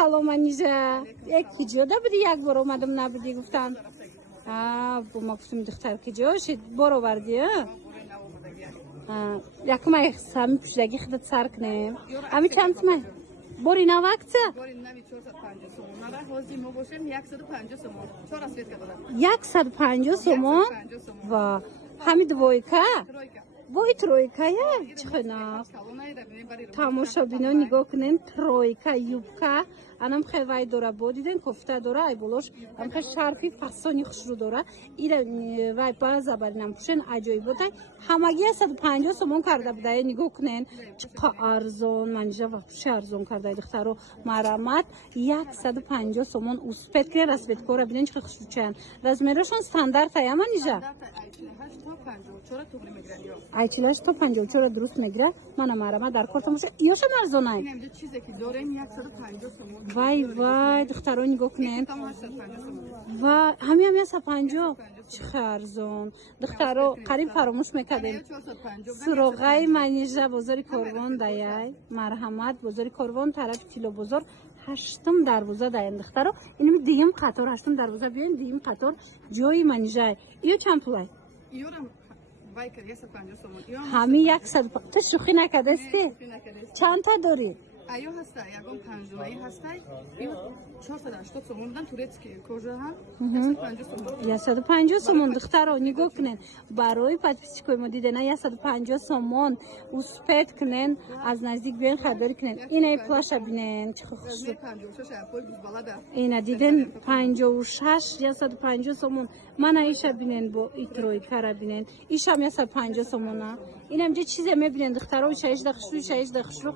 سلام منیژه. یکی جدا بودی یک بار اومدم نبودی گفتم. با ما گفتم دختر که جاشید برو بردی. یکم یک سامی پیشگی خودت سر کنیم. امی چند ماه؟ باری نه وقت؟ باری نمی 450 سومون. نه حاضی ما باشیم 150 سومون. 400 کدوم؟ 150 سومون. و همین دویکه. وای ترویکه چخنا. تماشا بینا نگاه کنین ترویکه یوبکه. انم خیلی وای داره بودیدن کفته داره ای بولش. ام خیلی شرفی فسانی خوشرو داره. ایره وای باز زبانم پوشن عجیب بوده. همگی 150 سومون کرده بوده نگاه کنین. چقدر ارزون منجا و پوش ارزون کرده دخترو مرامت 150 سومون اوسپت که رسمت کاره ببینین چقدر خوشرو چن. رزمرشون استاندارد های منیجا. айчилаш то 54 درست میگیره من مرامت در کارت موشه یوش ارزونه اینم چیزی که داریم 150 سومون وای وای دختران نگاه کنین و همین 150 چه ارزون دخترو قریب فراموش میکردیم سروغای منیژه بزرگ قربان دایای مرحمت بزرگ قربان طرف کیلو بزرگ هشتم دروازه دایم دخترو اینم دیم قطار هشتم دروازه بیاین دیم قطار جوی منیژه ایو چند پولای ایورم وای که 150 سومون همین 100 تو شوخی نکردستی چند تا داری ایو هستا یکم پنجوایی هستا ایو 480 سومون دادن تورецкий کجا هم 150 سومون دخترا نگاه کنین برای подписчикой ما دیدن 150 سومون اوسپت کنین از نزدیک بیان خریداری کنین اینای پلاش ببینین چه خوش اینا دیدن 56 150 سومون من ایش ببینین با ایتروی کارا ببینین ایش هم 150 سومونه اینم چه چیزی میبینین دخترا شایش دخشرو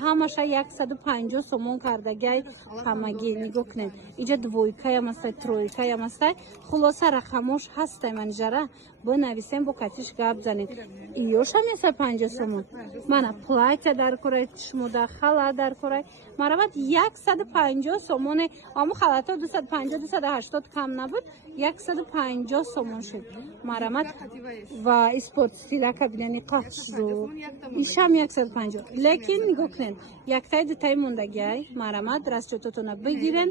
همش 150 سومون کرده گای همگی نگاه کنین اینجا دویکه هم است ترویکه هم است خلاصه رقمش هست منجره بنویسیم با کاتیش گپ زنید ایوش هم 150 سومون من پلایت در کره شما خلا در کره مرامت 150 سومون اما خلاطا 250 280 کم نبود 150 سومون شد مرامت و اسپورت استیلا کابینی قاچ رو ایشم 150 لیکن نگاه کنین یک تای دو تای موندگی مرامت رستورتتون بگیرن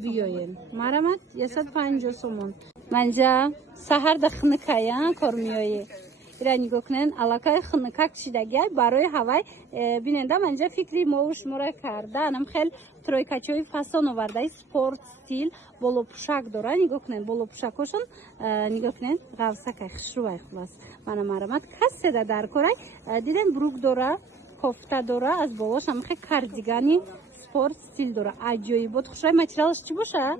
بیاین مرامت 150 سومون منجا سحر د خنکایا کار میایی ایرا نگاه کنین علاقه خنکا کشیدگی برای هوای بیننده منجا فکری موش مرا کرده انم خیلی ترویکاچوی فاسون آورده سپورت استیل بالا پوشاک داره نگاه کنین بالا پوشاکشون نگاه کنین قوسک خشروای خلاص من مرامت کسی در کره دیدن بروک داره کوفته داره از بالاش هم خیلی کاردیگانی سپورت استیل داره عجیب بود خوشای ماتریالش چی باشه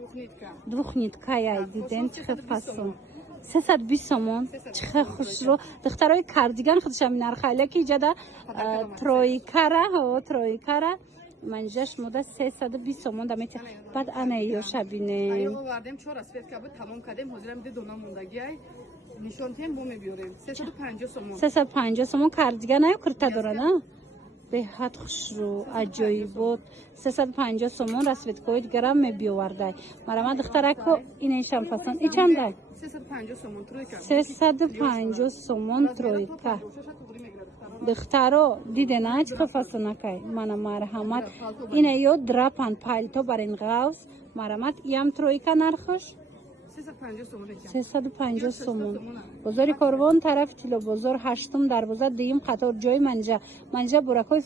двухниткая دیدن چه فاسون 320 سومون چه خوش رو دخترای کاردیگان خودش هم نرخه که جدا ترویکاره منجش مده 320 سومون دمیت بعد انا یو شبینه ایو واردیم 4 اسفت که بود تمام کردیم حاضرم ده دونا موندگی نشون تیم بو میبیوریم 350 سومون 350 سومون کاردیگان های کرتا داره نه به حد خوش رو عجیب بود 350 سومون رسوید کوید گرم میبیورده مرا دخترکو اینش هم فاسون ای چنده 350 سومون ترویکا 350 سومون ترویکا دخترو دیده نه چه فاسونکای من مرحمت اینه یو دراپان پالتو برین غاوس مرحمت یم ترویکا نرخش 350 سومون بزرگ کاروان طرف کیلو بزرگ هشتم دروازه دیم قطار جای منجا برکای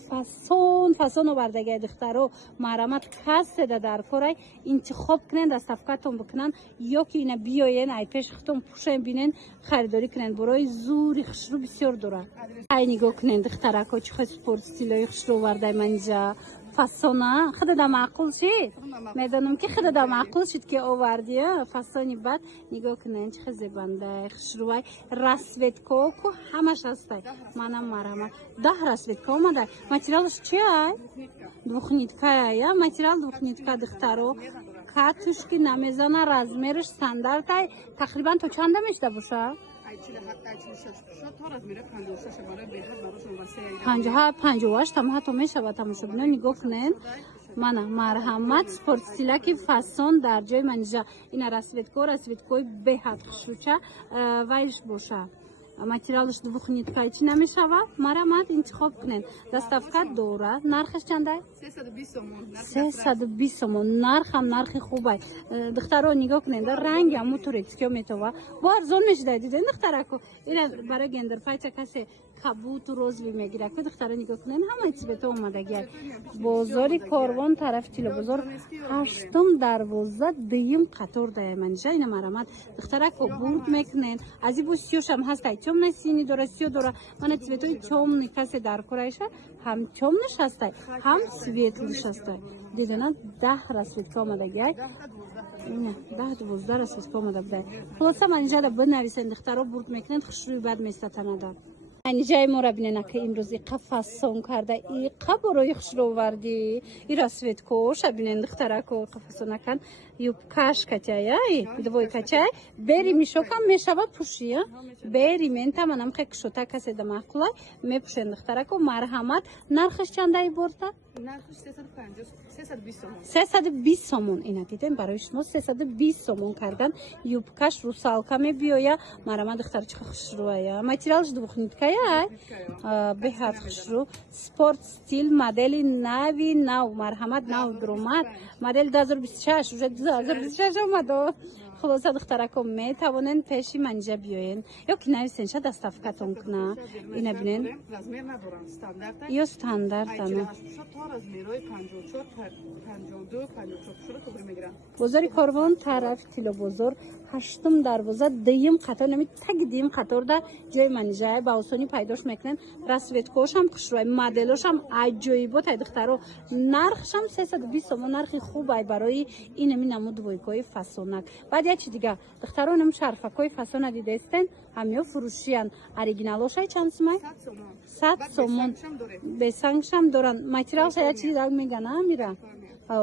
فاسون آوردگی دخترو مرامت کس در کارای انتخاب کنن دستافکاتون بکنن یا که اینا بیاین ای پیش خودتون پوشین بینن خریداری کنن برای زوری خشرو بسیار داره ای نگاه کنن دخترکا چه سپورت استیلای خشرو آورده منجا فاسونا خود دا معقول شید میدونم که خود دا معقول شید که آوردی فاسونی بعد نگاه کنین چه زبنده خشروای رسویتکو کو همش هسته منم مرامت 10 رسویتکو اومده ماتریالش چیه двухниткая یا ماتریال двухнитка دخترو کاتوش که نمیزنه رزمرش استاندارد تقریبا تو چند میشته باشه 58 هم حتی میشه تماشا بینه نگاه کنین من مرحمت سپورت استیلاکی فاسون در جای منجا این رسویتکوی به حد خشوچه وایش باشه материалш двух ниткай чи намешавад марамад интихоб кунед доставка дора нархаш чандай 320 сомон. 320 сомон нархам нархи хубай духтаро нигоҳ кунед ранги аму турецкиё метова бо арзон мешуда диден духтараку ира барои гендерфайта касе кабут розви мегирад духтаро нигоҳ кунед ҳамаи цвето омадагиа бозори корвон тарафи тилобозор 8 дарвоза дуюм қатор даяманижа ина марамад духтараку бурд мекунед ази бу сиёшам ҳастай тёмна сини дора сиё дора мана цветои тёмни касе дар кораиша ҳам тёмниш ҳастай ҳам светлиш ҳастай дидена 10 расветка омадагиай 10-12 расветка омада будай хулоса манижада бинависен духтаро бурд мекунед хушрӯи бад местатанада анижаи моро бинен ака имрӯз иқа фасон карда иқа борои хушроварди и расветкоша бинен духтарако иқа фасонакан юбкаш качаяй двой качай бери мишокам мешава пушия бери ментаманам хе кушота каседа мақулай мепушен духтарако марҳамат нархаш чандаи борта нархаш 320 сомон ина дидем барои шумо 320 сомон кардан юбкаш русалка мебиёя марамад духтар чиха хушрӯая материалш двухниткая беҳад хушрӯ спорт стил модели нави нав марҳамат нав дурумад модели 2026 уже 2026 омадо хулоса духтарако метавонен пеши манижа биёен ё ки нависенша доставкатон куна ина бинен размер надорам стандарт ё стандартано бозори корвон тарафи тилобозор 8 дарвоза дуюм қатор нами таги дуюм қаторда ҷои манижаи ба осонӣ пайдош мекунен расветкошам хушрӯй моделошам аҷоиботай духтаро нархшам 320 сомон нархи хубай барои инами намуд двойкои фасонак баъд я чи дига духтаро нам шарфакои фасона дидестен ҳамё фурӯшиян оригиналошай чанд сумай 100 сомон бесангшам доран материалша я чи даг мегана мира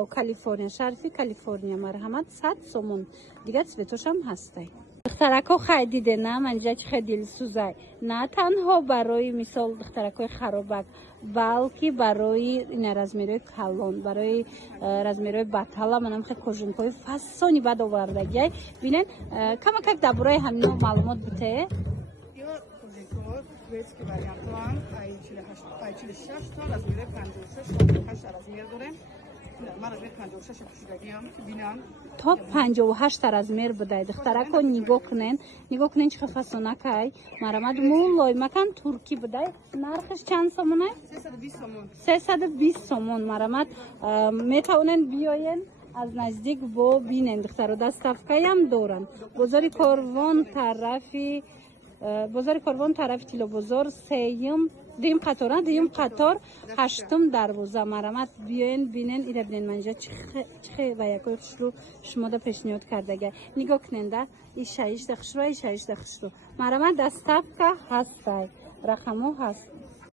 калифорния шарфи калифорния марҳамат 100 сомон дига цветошам ҳастай духтарако хай дидена манҷа чи хе дилсӯзай на танҳо барои мисол духтаракои харобак балки барои ина размерои калон барои размерои батала манам хе кожункои фасони бад овардагиай бинен камакак дар бораи ҳамино маълумот бите турецки вариантан ай 46 то размери 56 размер дорем ман размери 56 пушидагиам бинам то 58 размер будай духтарако нигоҳ кунен чиха фасонакай марамад муллой макан турки будай нархиш чанд сомонай 320 сомон марамад метавонен биёен аз наздик бо бинен духтаро доставкаям доранд бозори корвон тарафи тилобозор дуюм қатор 8 дарвоза марамад биёен бинен ира бинен манҷа чихе ва якои хушрӯ шумода пешниҳод кардага нигоҳ куненда ишаишда хушрӯ марамад доставка ҳастай рақамо ҳаст